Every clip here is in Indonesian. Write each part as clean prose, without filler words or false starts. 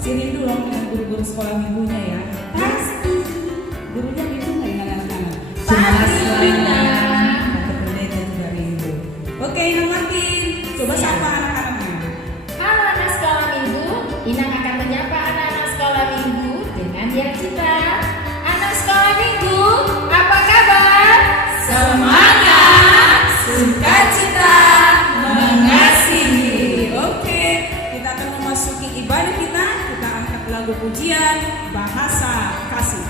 Pasti rindu dong dengan guru-guru sekolah minggunya ya. Pasti gurunya rindu nggak dengan anak-anak? Pasti rindu. Kata pendeta juga rindu. Oke, Inang Martin, coba sapa anak-anaknya. Halo anak sekolah minggu, Inang akan menyapa anak-anak sekolah minggu dengan dia kita. Anak sekolah minggu, apa kabar? Semangat, sukacita, mengasihi. Oke, kita akan memasuki ibadah kita. Kita angkat lagu pujian bahasa kasih.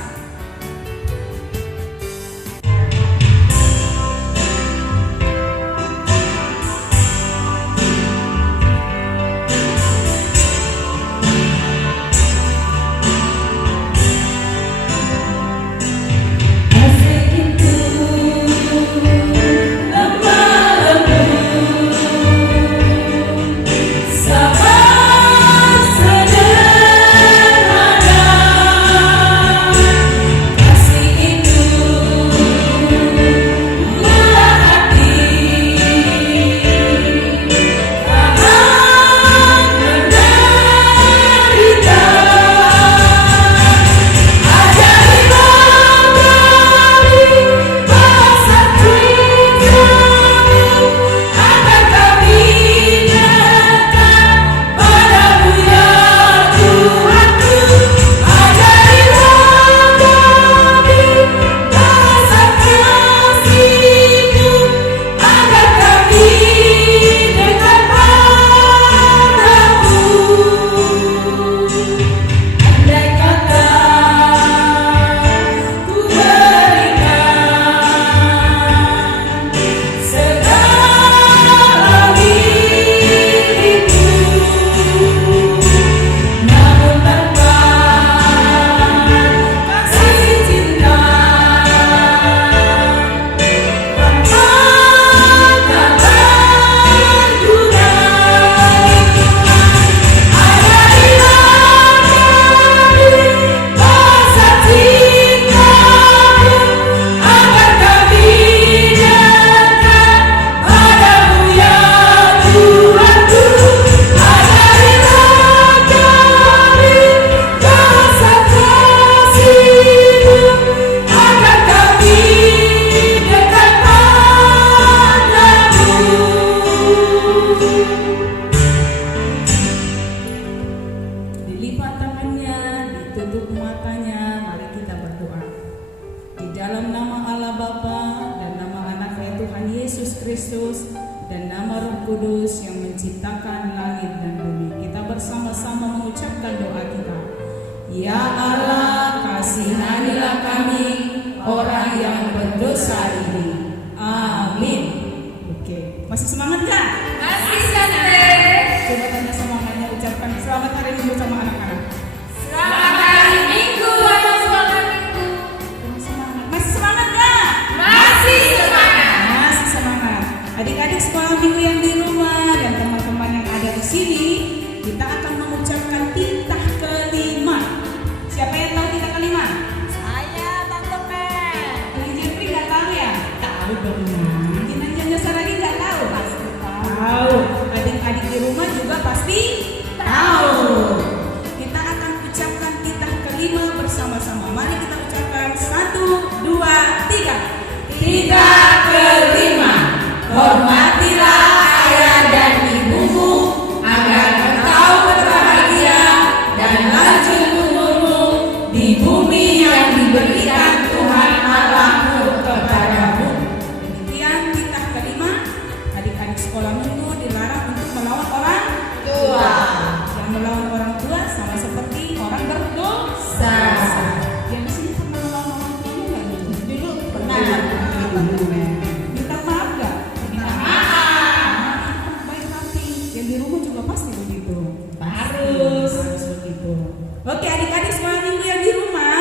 Dilipat tangannya, ditutup matanya, mari kita berdoa. Di dalam nama Allah Bapa dan nama Anak-Nya Tuhan Yesus Kristus dan nama Roh Kudus yang menciptakan langit dan bumi, kita bersama-sama mengucapkan doa kita. Ya Allah, kasihanilah kami orang yang berdosa ini. Amin. Oke, masih semangat gak? Masih Tante. Coba tanya semangatnya, ucapkan selamat hari Minggu sama anak-anak. Selamat hari Minggu anak sekolah minggu. Masih semangat gak? Masih semangat. Masih semangat. Adik-adik sekolah minggu yang di rumah dan teman-teman yang ada di sini, kita akan mengucapkan titah kelima. Siapa yang tahu titah kelima? Saya Tante Pen. Yang Jeffrey nggak tahu ya? Tahu dong. Yang dasar lagi nggak tahu? Pasti tahu. Adik-adik di rumah juga pasti tahu. Kita akan ucapkan titah kelima bersama-sama. Mari kita ucapkan 1, 2, 3. Titah kelima. Hormatilah ayah dan ibumu agar engkau berbahagia dan lanjut umurmu di bumi yang diberikan Tuhan Allahmu kepadamu. Demikian titah kelima. Adik-adik sekolah minggu dilarang untuk melawan orang tua. Yang melawan orang tua sama seperti orang berdosa. Yang di sini pernah melawan orang tuanya nggak gitu? Dulu pernah. Minta maaf nggak? Minta maaf. Baik hati. Yang di rumah juga pasti begitu. Harus begitu. Oke, adik-adik sekolah minggu yang di rumah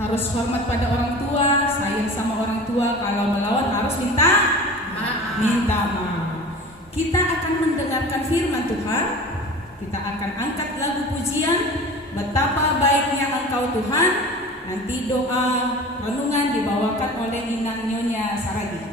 harus hormat pada orang tua, sayang sama orang tua. Kalau melawan harus minta maaf. Kita akan mendengarkan firman Tuhan. Kita akan angkat lagu pujian Betapa Baiknya Engkau Tuhan. Nanti doa renungan dibawakan oleh Inang Nyonya Saragi.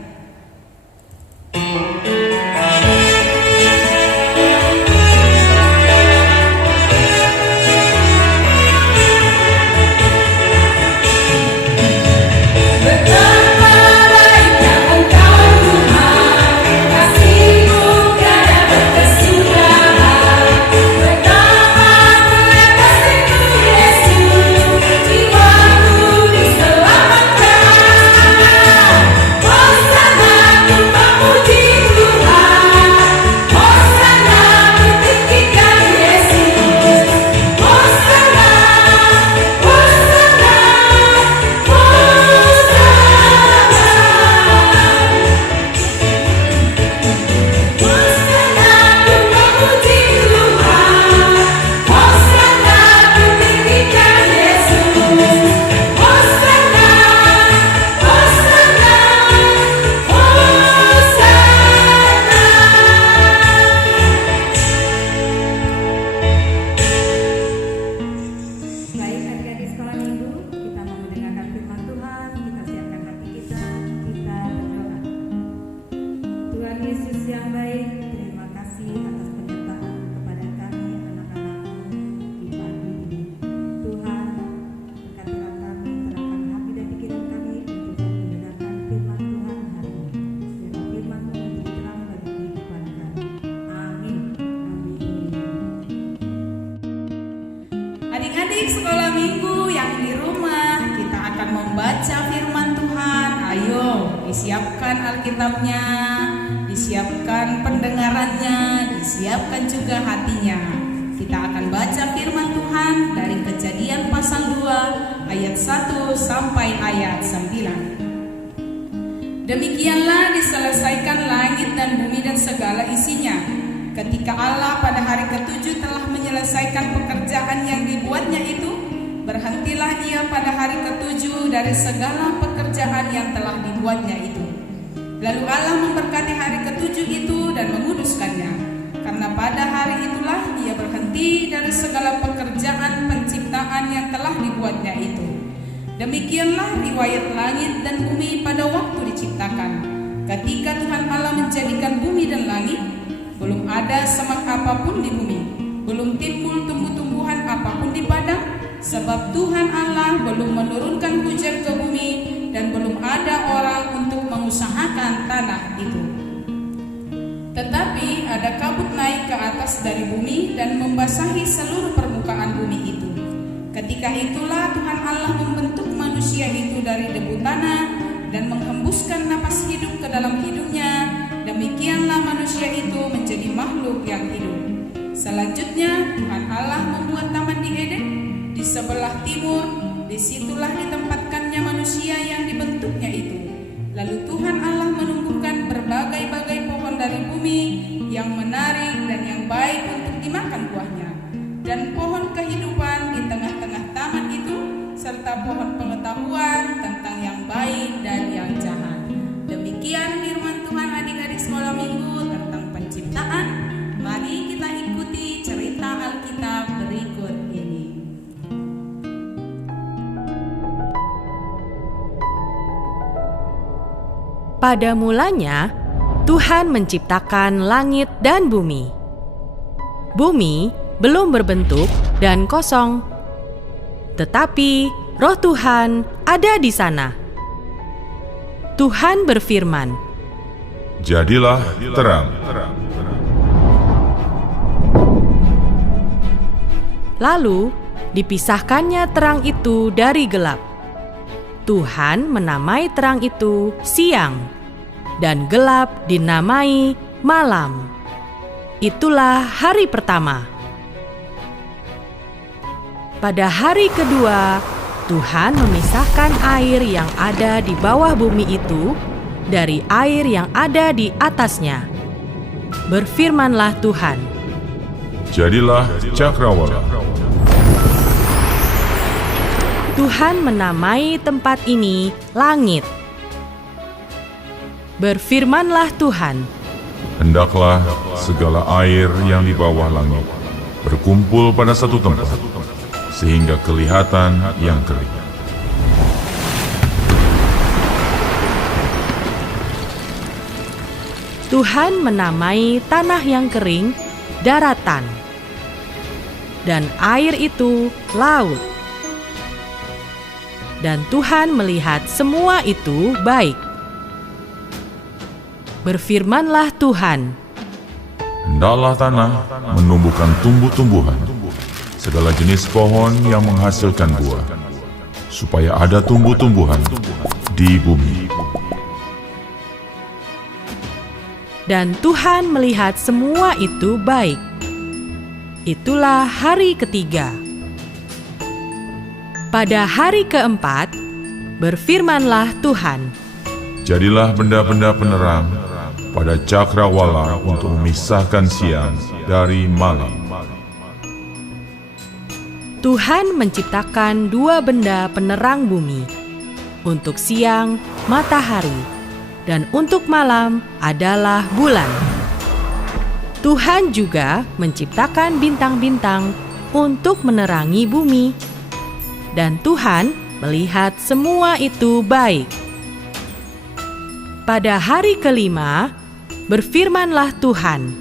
Adik-adik sekolah minggu yang di rumah, kita akan membaca firman Tuhan. Ayo, disiapkan Alkitabnya, disiapkan pendengarannya, disiapkan juga hatinya. Kita akan baca firman Tuhan dari Kejadian pasal 2 ayat 1 sampai ayat 9. Demikianlah diselesaikan langit dan bumi dan segala isinya. Ketika Allah pada hari ke-7 telah menyelesaikan pekerjaan yang dibuatnya itu, berhentilah Ia pada hari ke-7 dari segala pekerjaan yang telah dibuatnya itu. Lalu Allah memberkati hari ke-7 itu dan menguduskannya, karena pada hari itulah Ia berhenti dari segala pekerjaan penciptaan yang telah dibuatnya itu. Demikianlah riwayat langit dan bumi pada waktu diciptakan. Ketika Tuhan Allah menjadikan bumi dan langit, belum ada semak apapun di bumi, belum timbul tumbuh-tumbuhan apapun di padang, sebab Tuhan Allah belum menurunkan hujan ke bumi dan belum ada orang untuk mengusahakan tanah itu. Tetapi ada kabut naik ke atas dari bumi dan membasahi seluruh permukaan bumi itu. Ketika itulah Tuhan Allah membentuk manusia itu dari debu tanah dan menghembuskan napas hidup ke dalam hidungnya. Demikianlah manusia itu menjadi makhluk yang hidup. Selanjutnya Tuhan Allah membuat taman di Eden di sebelah timur. Disitulah ditempatkannya manusia yang dibentuknya itu. Lalu Tuhan Allah menumbuhkan berbagai-bagai pohon dari bumi yang menarik dan yang baik untuk dimakan buahnya, dan pohon kehidupan di tengah-tengah taman itu, serta pohon pengetahuan tentang yang baik dan yang jahat. Demikian firman Tuhan adik-adik sekolah minggu tentang penciptaan. Mari kita ikuti cerita Alkitab berikut ini. Pada mulanya, Tuhan menciptakan langit dan bumi. Bumi belum berbentuk dan kosong, tetapi Roh Tuhan ada di sana. Tuhan berfirman, "Jadilah terang." Lalu dipisahkannya terang itu dari gelap. Tuhan menamai terang itu siang, dan gelap dinamai malam. Itulah hari pertama. Pada hari kedua, Tuhan memisahkan air yang ada di bawah bumi itu dari air yang ada di atasnya. Berfirmanlah Tuhan, "Jadilah cakrawala." Tuhan menamai tempat ini langit. Berfirmanlah Tuhan, Hendaklah segala air yang di bawah langit berkumpul pada satu tempat, sehingga kelihatan yang kering. Tuhan menamai tanah yang kering daratan, dan air itu laut. Dan Tuhan melihat semua itu baik. Berfirmanlah Tuhan, Hendaklah tanah menumbuhkan tumbuh-tumbuhan, segala jenis pohon yang menghasilkan buah, supaya ada tumbuh-tumbuhan di bumi. Dan Tuhan melihat semua itu baik. Itulah hari ketiga. Pada hari keempat, berfirmanlah Tuhan, Jadilah benda-benda penerang pada cakrawala untuk memisahkan siang dari malam. Tuhan menciptakan dua benda penerang bumi. Untuk siang, matahari, dan untuk malam adalah bulan. Tuhan juga menciptakan bintang-bintang untuk menerangi bumi. Dan Tuhan melihat semua itu baik. Pada hari kelima, berfirmanlah Tuhan,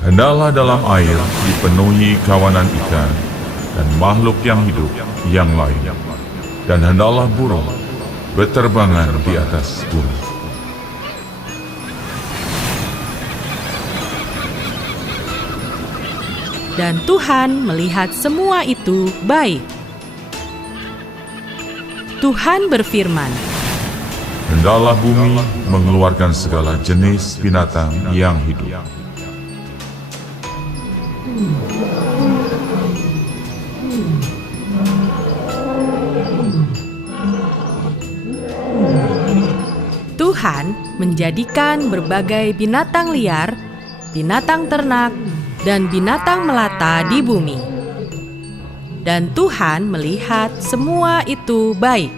Hendaklah dalam air dipenuhi kawanan ikan dan makhluk yang hidup yang lain, dan hendaklah burung berterbangan di atas bumi. Dan Tuhan melihat semua itu baik. Tuhan berfirman, Hendaklah bumi mengeluarkan segala jenis binatang yang hidup. Tuhan menjadikan berbagai binatang liar, binatang ternak, dan binatang melata di bumi. Dan Tuhan melihat semua itu baik.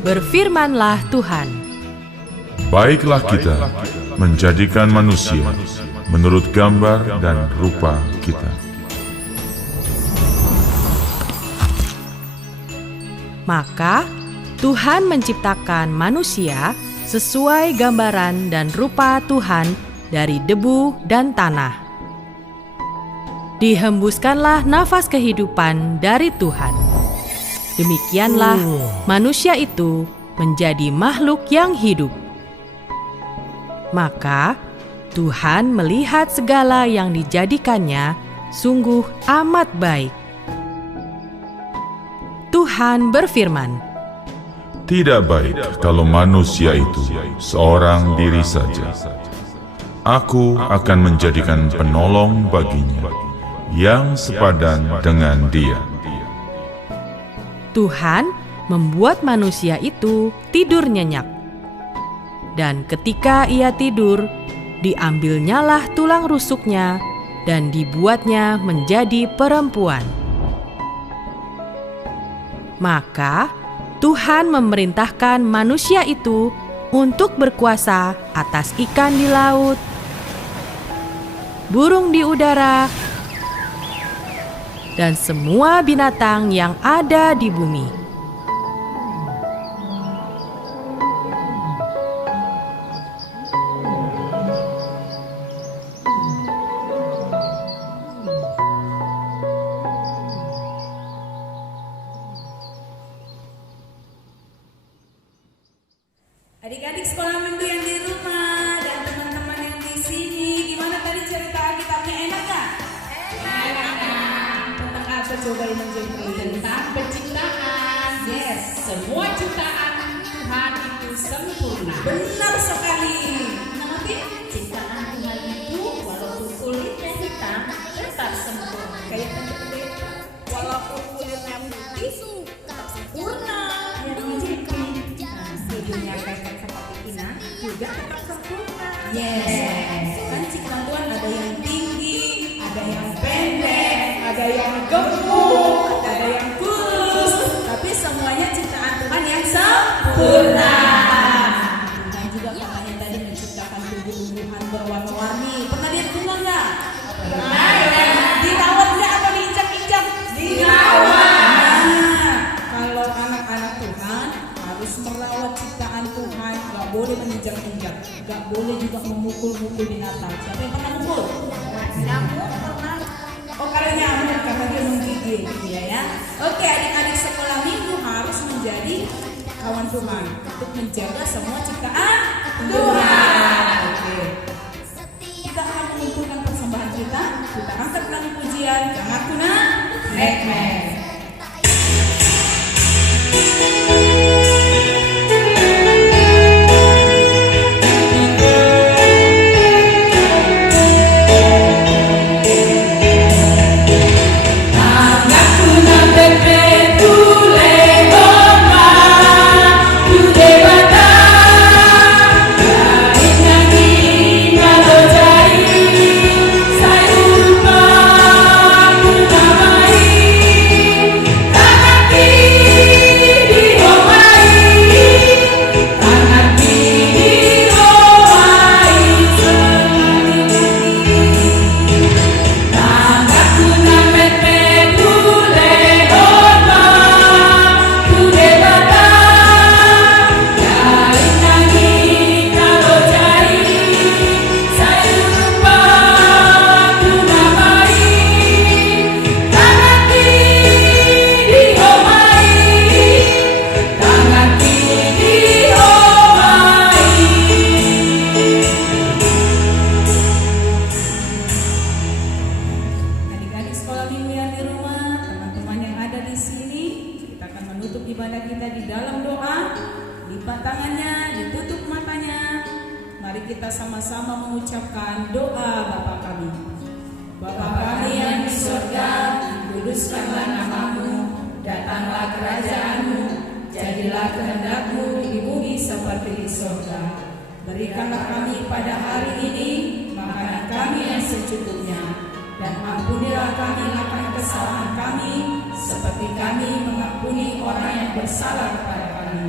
Berfirmanlah Tuhan, Baiklah kita menjadikan manusia menurut gambar dan rupa kita. Maka Tuhan menciptakan manusia sesuai gambaran dan rupa Tuhan dari debu dan tanah. Dihembuskanlah nafas kehidupan dari Tuhan. Demikianlah manusia itu menjadi makhluk yang hidup. Maka Tuhan melihat segala yang dijadikannya sungguh amat baik. Tuhan berfirman, Tidak baik kalau manusia itu seorang diri saja. Aku akan menjadikan penolong baginya yang sepadan dengan dia. Tuhan membuat manusia itu tidur nyenyak. Dan ketika ia tidur, diambilnyalah tulang rusuknya dan dibuatnya menjadi perempuan. Maka Tuhan memerintahkan manusia itu untuk berkuasa atas ikan di laut, burung di udara, dan semua binatang yang ada di bumi. Adik-adik sekolah minggu yang di rumah dan teman-teman yang di sini, gimana tadi cerita Alkitabnya, enak gak? Enak. Tentang apa coba ini jadi? Tentang penciptaan. Yes. Semua ciptaan Tuhan itu sempurna. Benar sekali. Nanti Ciptaan Tuhan itu walaupun kulitnya hitam tetap sempurna. kayak tadi walaupun kulitnya putih tetap sempurna. Ya, Hidungnya pendek seperti Ina juga tetap sempurna. Yes. Kan ciptaan Tuhan ada yang tinggi, ada yang pendek, ada yang gemuk, ada yang kurus, tapi semuanya ciptaan Tuhan yang sempurna. Tuhan juga makanya tadi menciptakan tumbuh-tumbuhan berwarna-warni. Pernah lihat bunga nggak? Pernah. Dirawat nggak atau diinjak-injak? Dirawat. Nah, kalau anak-anak Tuhan harus merawat ciptaan Tuhan, nggak boleh menginjak-injak, nggak boleh juga memukul-mukul binatang. Siapa yang pernah mukul? Nyamuk pernah. Oh, kalau nyamuk karena dia menggigit, ya. Oke, adik-adik sekolah minggu harus menjadi kawan Tuhan untuk menjaga semua ciptaan Tuhan. Oke. Kita akan mengumpulkan persembahan kita angkat lagu pujian Jangan Tuna Rekmen. Di ibadah kita di dalam doa, lipat tangannya, ditutup matanya. Mari kita sama-sama mengucapkan doa Bapa kami. Bapa kami yang di surga, dikuduskanlah namamu, datanglah kerajaanmu, jadilah kehendak-Mu di bumi seperti di surga. Berikanlah kami pada hari ini makanan kami yang secukupnya, dan ampunilah kami akan kesalahan kami, seperti kami mengampuni orang yang bersalah kepada kami.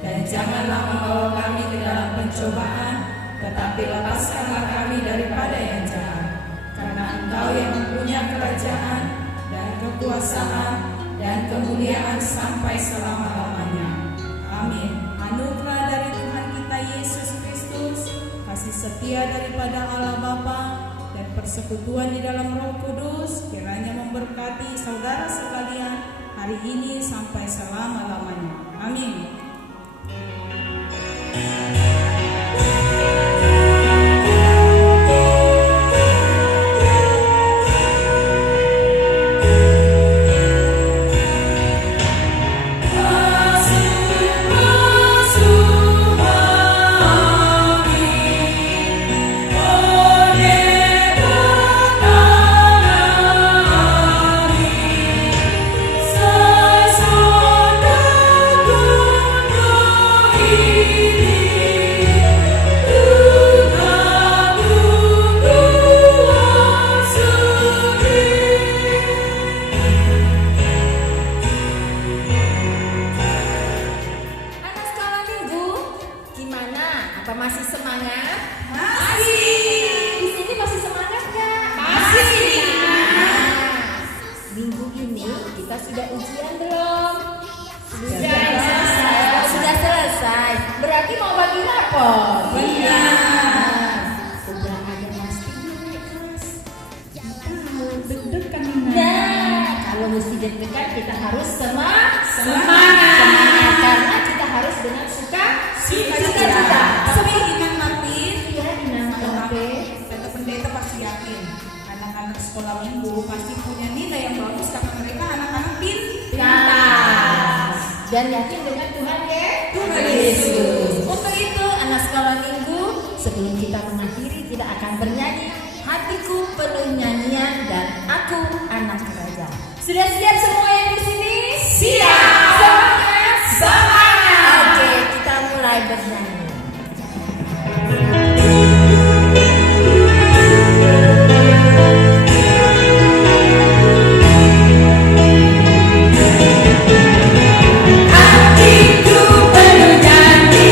Dan janganlah membawa kami ke dalam pencobaan, tetapi lepaskanlah kami daripada yang jahat. Karena Engkau yang mempunyai kerajaan dan kekuasaan dan kemuliaan sampai selama-lamanya. Amin. Anugerah dari Tuhan kita Yesus Kristus, kasih setia daripada Allah Bapa, dan persekutuan di dalam Roh Kudus kiranya memberkati saudara sekalian hari ini sampai selama-lamanya. Amin. Dan yakin dengan Tuhan Yesus. Untuk itu anak sekolah minggu, sebelum kita mengakhiri tidak akan bernyanyi Hatiku Penuh Nyanyian dan Aku Anak Raja. Sudah siap semua yang di sini? Siap. Semangat. Semangat. Oke, kita mulai bernyanyi. Hatiku menyanyi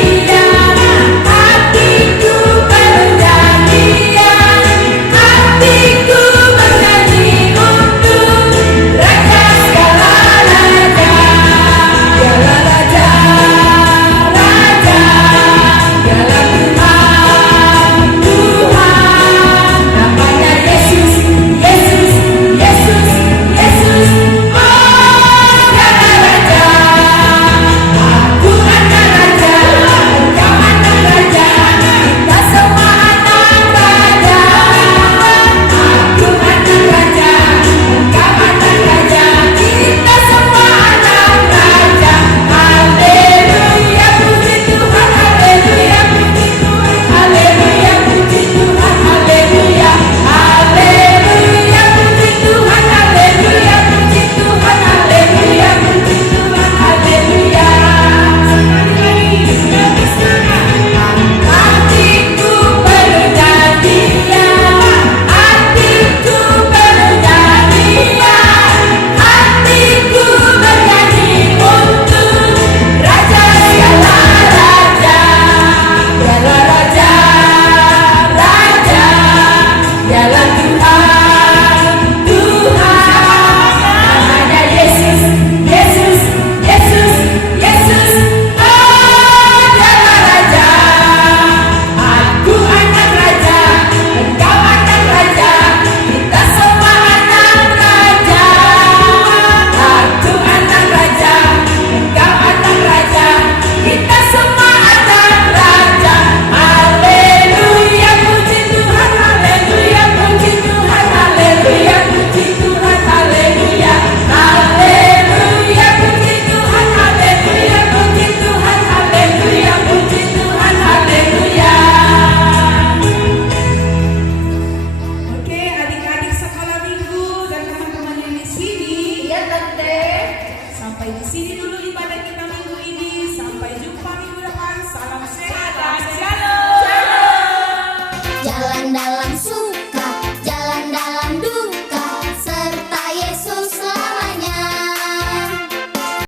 di sini dulu